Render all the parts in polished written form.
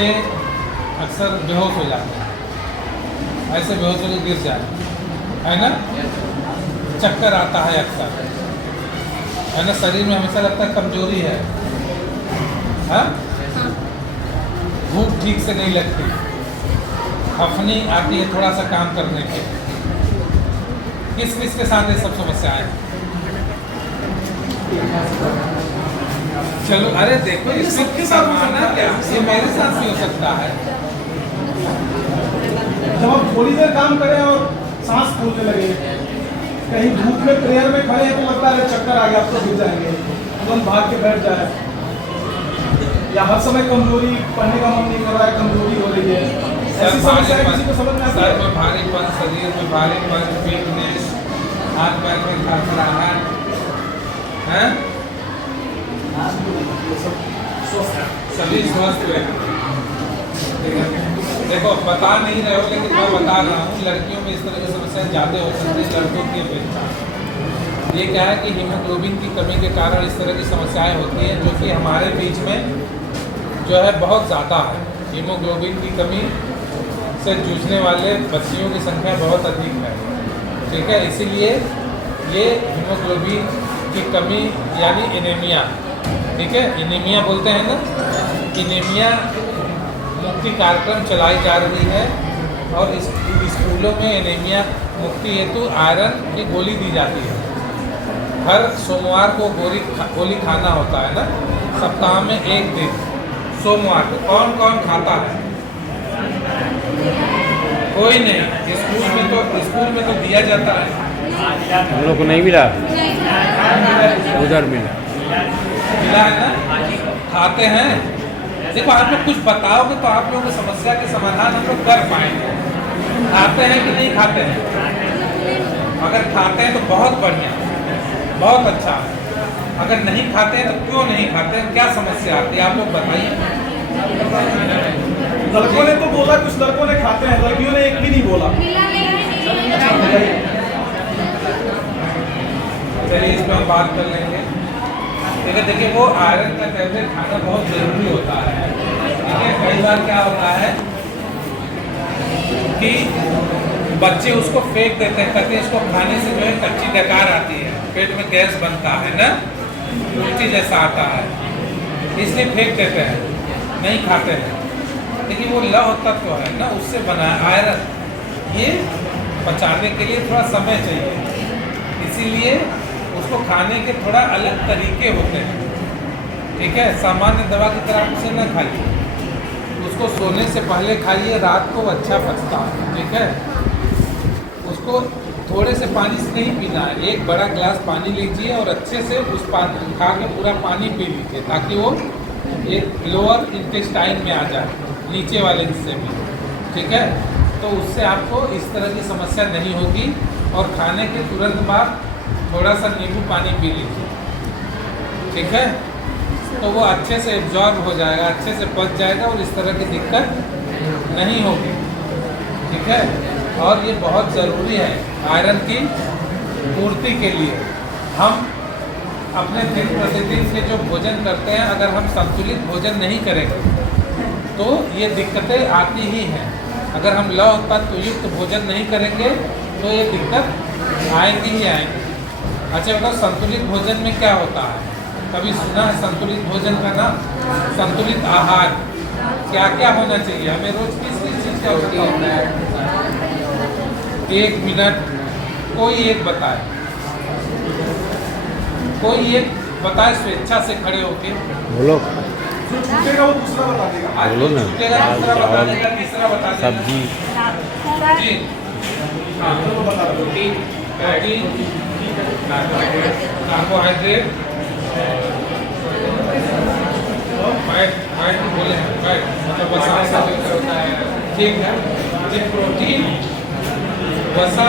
बच्चे अक्सर बेहोश हो जाते हैं, ऐसे बेहोश होकर गिर जाए, है ना, चक्कर आता है अक्सर, है ना, शरीर में हमेशा लगता है कमजोरी है, हाँ, भूख ठीक से नहीं लगती, हफनी आती है थोड़ा सा काम करने के। किस किस के साथ ये सब समस्याएं हैं? चलो, अरे देखो, इसमें शर्माना क्या, ये मेरे साथ भी हो सकता है। जब हम थोड़ी देर काम करें और सांस फूलने लगे, कहीं धूप में प्रेयर में खड़े हैं तो लगता है चक्कर आ गया, अब तो गिर जाएंगे, तुरंत भाग के बैठ जाए, या हर समय कमजोरी, पढ़ने का मन नहीं कर रहा है, कमजोरी हो रही है, ऐसी समस्या किसी को समझ में आती है? सर में भारीपन, शरीर में भारीपन, वीकनेस, हाथ पैर में खड़खड़ाहट, हैं, सभी स्वस्थ हुए। देखो, बता नहीं रहे हो लेकिन मैं बता रहा हूँ, लड़कियों में इस तरह की समस्याएं ज़्यादा हो सकती है लड़कों की अपेक्षा। ये क्या है कि हीमोग्लोबिन की कमी के कारण इस तरह की समस्याएं होती हैं, जो कि हमारे बीच में जो है बहुत ज़्यादा है। हीमोग्लोबिन की कमी से जूझने वाले बच्चियों की संख्या बहुत अधिक है, ठीक है। इसीलिए ये हीमोग्लोबिन की कमी यानी एनीमिया, ठीक है, एनीमिया बोलते हैं ना, एनीमिया मुक्ति कार्यक्रम चलाई जा रही है और स्कूलों में एनीमिया मुक्ति हेतु आयरन की गोली दी जाती है। हर सोमवार को गोली खाना होता है ना, सप्ताह में एक दिन सोमवार को। कौन कौन खाता है? कोई नहीं। स्कूल में तो दिया जाता है, हम लोग को नहीं मिला, उधर मिला है ना, खाते हैं। देखो, आप लोग कुछ बताओगे तो आप लोगों की समस्या के समाधान हम लोग कर पाएंगे। खाते हैं कि नहीं खाते हैं? अगर खाते हैं तो बहुत बढ़िया, बहुत अच्छा है। अगर नहीं खाते हैं तो क्यों नहीं खाते हैं, क्या समस्या आती है, आप लोग बताइए। लड़कों ने तो बोला, कुछ लड़कों ने खाते हैं, लड़कियों ने एक भी नहीं बोला। चलिए, इस पर हम बात कर लेंगे। देखिए, वो आयरन का टैबलेट खाना बहुत जरूरी होता है, ठीक है। कई बार क्या होता है कि बच्चे उसको फेंक देते हैं, कहते हैं इसको खाने से जो है कच्ची डकार आती है, पेट में गैस बनता है ना, उल्टी जैसा आता है, इसलिए फेंक देते हैं, नहीं खाते हैं। लेकिन वो लौह तत्व है ना, उससे बना है आयरन, ये पचाने के लिए थोड़ा समय चाहिए, इसीलिए उसको खाने के थोड़ा अलग तरीके होते हैं, ठीक है। सामान्य दवा की तरह उसे न खाइए, उसको सोने से पहले खाइए, रात को अच्छा पचता है, ठीक है। उसको थोड़े से पानी से नहीं पीना है, एक बड़ा गिलास पानी लीजिए और अच्छे से उस पानी खा के पूरा पानी पी लीजिए, ताकि वो एक लोअर इंटेस्टाइन में आ जाए, नीचे वाले हिस्से में, ठीक है। तो उससे आपको इस तरह की समस्या नहीं होगी। और खाने के तुरंत बाद थोड़ा सा नींबू पानी पी लीजिए, ठीक है, तो वो अच्छे से एब्जॉर्ब हो जाएगा, अच्छे से पच जाएगा और इस तरह की दिक्कत नहीं होगी, ठीक है। और ये बहुत ज़रूरी है आयरन की पूर्ति के लिए। हम अपने दिन प्रतिदिन के जो भोजन करते हैं, अगर हम संतुलित भोजन नहीं करेंगे तो ये दिक्कतें आती ही हैं। अगर हम लौह तत्व युक्त भोजन नहीं करेंगे तो ये दिक्कत आएंगी ही आएंगी। अच्छा बताओ, संतुलित भोजन में क्या होता है? कभी सुना है संतुलित भोजन का नाम? संतुलित आहार क्या क्या होना चाहिए? हमें रोज किस किस चीज़ का आवश्यकता होता है? 1 मिनट, कोई एक बताए, कोई एक बताए स्वेच्छा से खड़े होके। बोलो, जो छूटेगा वो दूसरा बता देगा। बोलो ना। छूटेगा दूसरा बता देगा, तीसरा बता देगा। सब्जी, जी, हाँ, प्रोटीन, कार्बोहाइड्रेट, फैट बोले हैं, फैट मतलब वसा से लेकर होता है, ठीक है। ये प्रोटीन, वसा,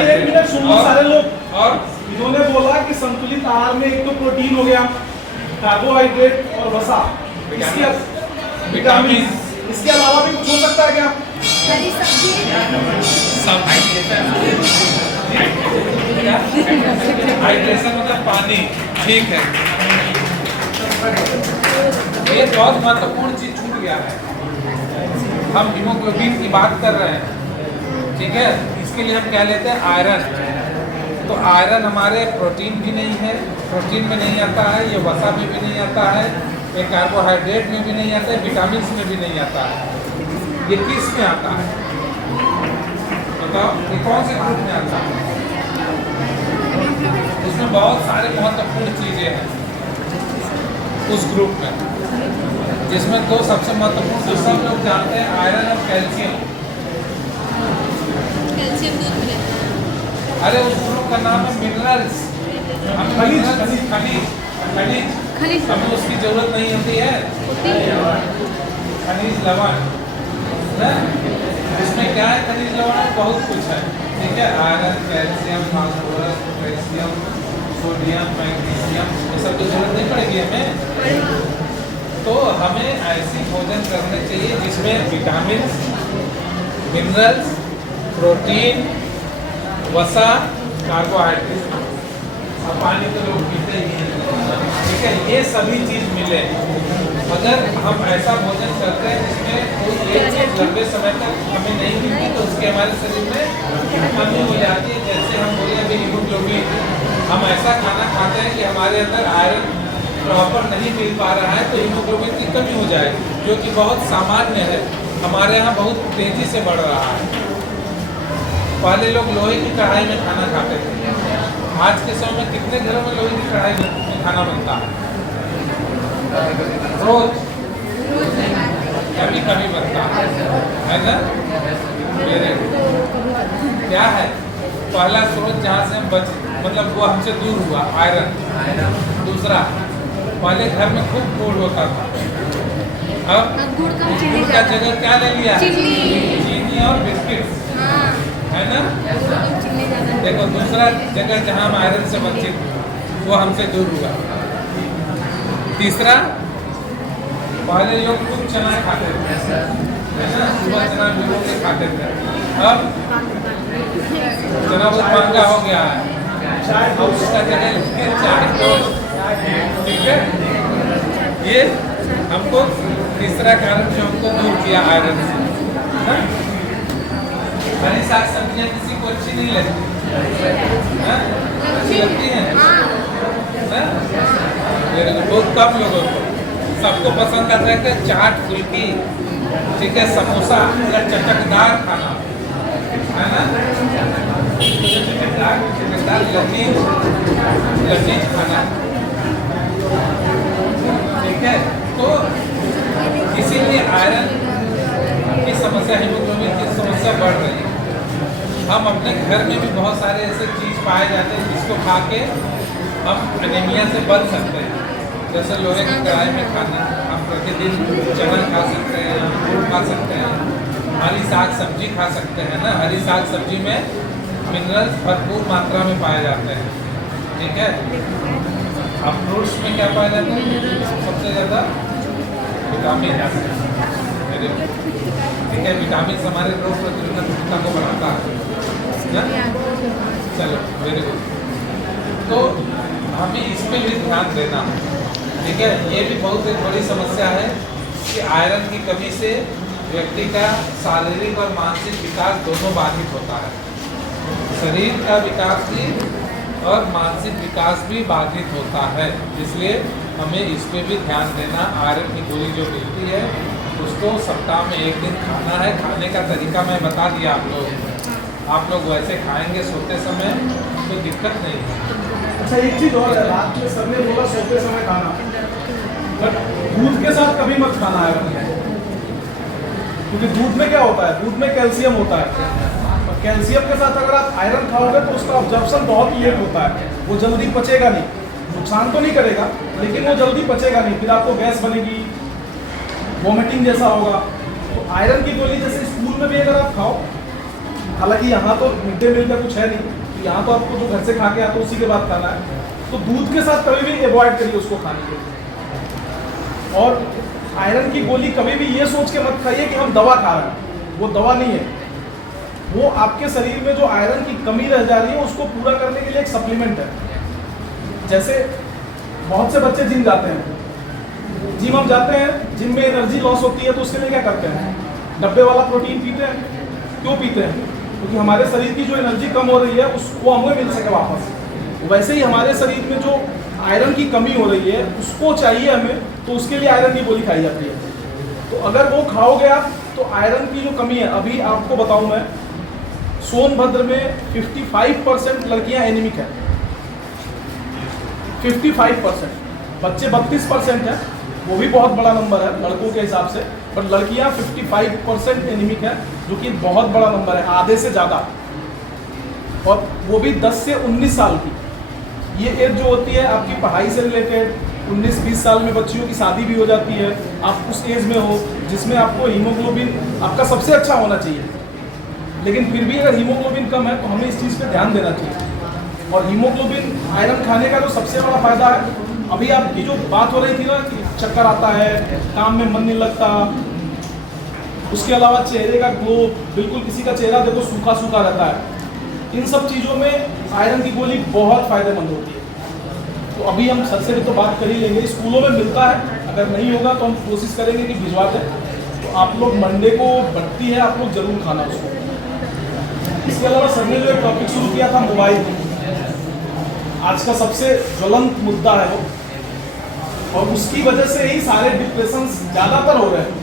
एक मिनट सुन लो सारे लोग। और इन्होंने बोला कि संतुलित आहार में एक तो प्रोटीन हो गया, कार्बोहाइड्रेट और वसा, विटामिन, इसके अलावा भी कुछ हो सकता है क्या? हाइड्रेशन मतलब पानी, ठीक है। ये बहुत महत्वपूर्ण चीज छूट गया है। हम हीमोग्लोबिन की बात कर रहे हैं, ठीक है। इसके लिए हम क्या लेते हैं, आयरन। तो आयरन हमारे प्रोटीन भी नहीं है, प्रोटीन में नहीं आता है, ये वसा में भी नहीं आता है, ये कार्बोहाइड्रेट में भी नहीं आता है, विटामिन में भी नहीं आता है। ये किस में आता है बताओ, ये कौन से ग्रुप में आता है? उसमें बहुत सारे महत्वपूर्ण चीज़ें हैं उस ग्रुप में, जिसमें दो सबसे महत्वपूर्ण तो सब लोग जानते हैं, आयरन और कैल्शियम। कैल्शियम दूध में रहता है। अरे उस ग्रुप का नाम है मिनरल्स। हमें खनिज हमें उसकी जरूरत नहीं होती है। खनिज लवण ना, इसमें क्या है, खनिज लवण बहुत कुछ है, ठीक है। Iron, calcium, phosphorus, potassium, sodium, magnesium, ये सब तो जरूरत नहीं पड़ेगी हमें। तो हमें ऐसी भोजन करने चाहिए जिसमें विटामिन, मिनरल्स, प्रोटीन, वसा, कार्बोहाइड्रेट और पानी तो लोग पीते ही हैं, ठीक है। ये सभी चीज़ मिले। अगर हम ऐसा भोजन करते हैं जिसमें कोई एक चीज़ लंबे समय तक हमें नहीं मिलती, तो उसके हमारे शरीर में कमी हो जाती है। जैसे हम बोले अभी हीमोग्लोबिन, हम ऐसा खाना खाते हैं कि हमारे अंदर आयरन प्रॉपर नहीं मिल पा रहा है, तो हीमोग्लोबिन की कमी हो जाएगी, जो कि बहुत सामान्य है, हमारे यहाँ बहुत तेज़ी से बढ़ रहा है। पहले लोग लोहे की कढ़ाई में खाना खाते थे, आज के समय में कितने घरों में लोहे की कढ़ाई में खाना बनता है? रोज कभी कभी बनता है ना। मेरे क्या है, पहला स्रोत जहाँ से हम मतलब वो हमसे दूर हुआ आयरन। दूसरा, पहले घर में खूब गुड़ होता था, अब गुड़ का जगह क्या ले लिया है, चीनी और बिस्किट, है ना। देखो दूसरा जगह जहाँ हम आयरन से वंचित वो हमसे दूर हुआ। तीसरा, पहले लोग खूब चना खाते थे, है ना, सुबह चना भिगो के खाते थे। अब चना बहुत महंगा हो गया है, अब उसका जगह चाय, ठीक है। ये हमको तीसरा कारण जो हमको दूर किया आयरन से। हरी साग सब्जियाँ किसी को अच्छी नहीं लगती, अच्छी लगती हैं बहुत कम लोगों को। सबको पसंद आता है चाट, फुल्की, ठीक है, समोसा या चटकदार खाना, है ना, चटकदार लजीज खाना, ठीक है। तो इसीलिए आयरन की समस्या, हीमोग्लोबिन की समस्या बढ़ रही है। हम अपने घर में भी बहुत सारे ऐसे चीज़ पाए जाते हैं जिसको खा के हम एनीमिया से बच सकते हैं। जैसे लोहे की कढ़ाई में खाना, हम प्रतिदिन चना खा सकते हैं, गुड़ खा सकते हैं, हरी साग सब्जी खा सकते हैं ना। हरी साग सब्जी में मिनरल्स भरपूर मात्रा में पाए जाते हैं, ठीक है। अब फ्रूट्स में क्या पाया जाता है, सबसे ज़्यादा विटामिन, ठीक है। विटामिन हमारे रोग प्रतिरोधक क्षमता को बढ़ाता है ना। चलो वेरी गुड। तो हमें इस पर भी ध्यान देना, ठीक है। ये भी बहुत एक बड़ी समस्या है कि आयरन की कमी से व्यक्ति का शारीरिक और मानसिक विकास दोनों बाधित होता है। शरीर का विकास भी और मानसिक विकास भी बाधित होता है, इसलिए हमें इस पर भी ध्यान देना। आयरन की गोली जो मिलती है उसको सप्ताह में एक दिन खाना है। खाने का तरीका मैं बता दिया आप लोग वैसे खाएंगे सोते समय, कोई दिक्कत नहीं है। अच्छा एक चीज़ और है, रात में सबने बोला सोते समय खाना, बट दूध के साथ कभी मत खाना है, क्योंकि दूध में क्या होता है, दूध में कैल्शियम होता है, और कैल्शियम के साथ अगर आप आयरन खाओगे तो उसका ऑब्जॉर्प्शन बहुत लेट होता है, वो जल्दी पचेगा नहीं, नुकसान तो नहीं करेगा लेकिन वो जल्दी पचेगा नहीं, फिर आपको गैस बनेगी, वॉमिटिंग जैसा होगा। तो आयरन की गोली जैसे स्कूल में भी अगर आप खाओ, हालांकि यहाँ तो मिड डे मील का कुछ है नहीं, तो यहाँ तो आपको जो घर से खा के आते उसी के बाद खाना है, तो दूध के साथ कभी भी अवॉइड करिए उसको खाने के। और आयरन की गोली कभी भी ये सोच के मत खाइए कि हम दवा खा रहे हैं, वो दवा नहीं है, वो आपके शरीर में जो आयरन की कमी रह जा रही है उसको पूरा करने के लिए एक सप्लीमेंट है। जैसे बहुत से बच्चे जिम जाते हैं, जिम हम जाते हैं, जिम में एनर्जी लॉस होती है तो उसके लिए क्या करते हैं, डब्बे वाला प्रोटीन पीते हैं। क्यों पीते हैं? क्योंकि हमारे शरीर की जो एनर्जी कम हो रही है उसको हमें मिल सके वापस। वैसे ही हमारे शरीर में जो आयरन की कमी हो रही है उसको चाहिए हमें, तो उसके लिए आयरन की गोली खाई जाती है। तो अगर वो खाओगे आप तो आयरन की जो कमी है, अभी आपको बताऊं मैं, सोनभद्र में 55% लड़कियां एनीमिक है। 55%, बच्चे 32% हैं, वो भी बहुत बड़ा नंबर है लड़कों के हिसाब से, पर लड़कियां 55% एनीमिक है, जो कि बहुत बड़ा नंबर है, आधे से ज़्यादा, और वो भी 10 से 19 साल की। ये एज जो होती है आपकी पढ़ाई से रिलेटेड, 19-20 साल में बच्चियों की शादी भी हो जाती है, आप उस एज में हो जिसमें आपको हीमोग्लोबिन आपका सबसे अच्छा होना चाहिए, लेकिन फिर भी अगर हीमोग्लोबिन कम है तो हमें इस चीज़ पे ध्यान देना चाहिए। और हीमोग्लोबिन आयरन खाने का जो सबसे बड़ा फायदा है, अभी आपकी जो बात हो रही थी ना कि चक्कर आता है, काम में मन नहीं लगता, उसके अलावा चेहरे का ग्लो, बिल्कुल किसी का चेहरा देखो सूखा सूखा रहता है, इन सब चीज़ों में आयरन की गोली बहुत फ़ायदेमंद होती है। तो अभी हम सर से भी तो बात कर ही लेंगे, स्कूलों में मिलता है, अगर नहीं होगा तो हम कोशिश करेंगे कि भिजवा दें। तो आप लोग मंडे को बढ़ती है, आप लोग जरूर खाना उसको। इसके अलावा सर ने जो एक टॉपिक शुरू किया था मोबाइल, आज का सबसे ज्वलंत मुद्दा है वो, और उसकी वजह से ही सारे डिप्रेशन ज़्यादातर हो रहे हैं।